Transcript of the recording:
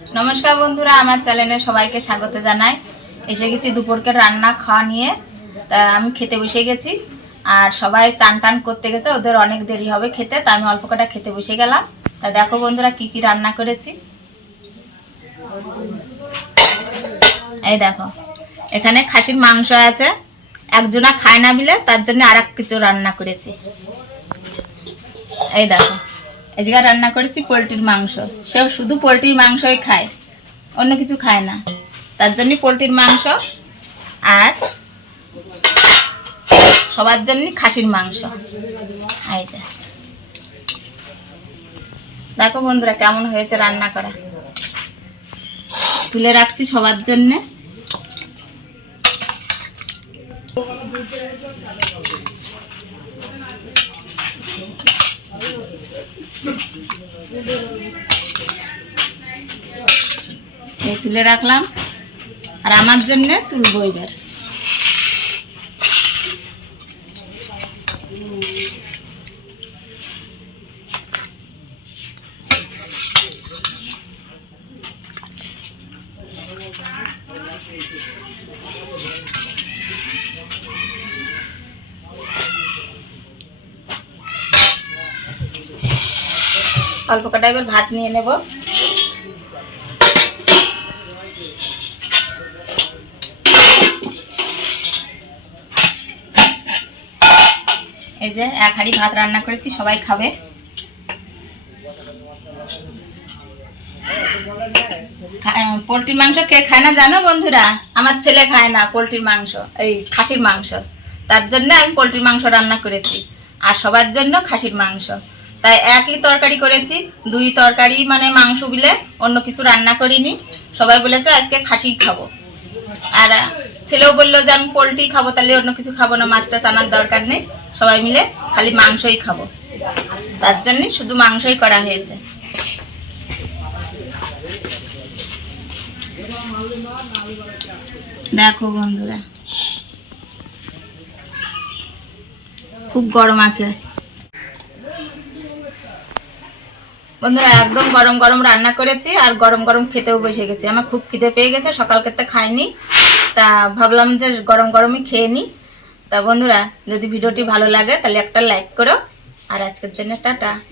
নমস্কার বন্ধুরা, আমার চ্যানেলে সবাইকে স্বাগত জানাই। এসে গেছি দুপুরকে রান্না খাওয়া নিয়ে। তা আমি খেতে বসে গেছি। আর সবাই চান টান করতে গেছে, ওদের অনেক দেরি হবে খেতে, তা আমি অল্প কটা খেতে বসে গেলাম। তা দেখো বন্ধুরা, কি কি রান্না করেছি। এই দেখো, এখানে খাসির মাংস আছে। একজনা খায় না বিলে, তার জন্য আর কিছু রান্না করেছি। এই দেখো। জায়গায় রান্না করেছি পোলট্রির মাংস। সেও শুধু পোলট্রির মাংসই খায়, অন্য কিছু খায় না। তার জন্য পোলট্রির মাংস আর সবার জন্য খাসির মাংস। এই যে। দেখো বন্ধুরা কেমন হয়েছে রান্না করা। তুলে রাখছি সবার জন্যে। এই তুলে রাখলাম। আর আমার জন্যে তুলবো এবার। অল্প কটা এবার ভাত নিয়ে নেব। এই যে এক হাঁড়ি ভাত রান্না করেছি, সবাই খাবে। পোলট্রির মাংস কে খায় না জানো বন্ধুরা? আমার ছেলে খায় না পোলট্রির মাংস, এই খাসির মাংস। তার জন্য আমি পোলট্রির মাংস রান্না করেছি। আর সবার জন্য খাসির মাংস। তাই একই তরকারি করেছি। দুই তরকারি মানে মাংস বিলে অন্য কিছু রান্না করিনি। সবাই বলেছে আজকে খাসি খাব। আর ছেলেও বলল যে আমি পোলট্রি খাব, তাহলে অন্য কিছু খাব না, মাছটা চানার দরকার নেই। সবাই মিলে খালি মাংসই খাব। তার জন্য শুধু মাংসই করা হয়েছে। দেখো বন্ধুরা, খুব গরম আছে। বন্ধুরা, একদম গরম গরম রান্না করেছি আর গরম গরম খেতেও বসে গেছি। আমার খুব খিদে পেয়ে গেছে সকাল খেতে খাইনি। তা ভাবলাম যে গরম গরমই খেয়ে নিই তা বন্ধুরা, যদি ভিডিওটি ভালো লাগে তাহলে একটা লাইক করো। আর আজকের জন্য টাটা।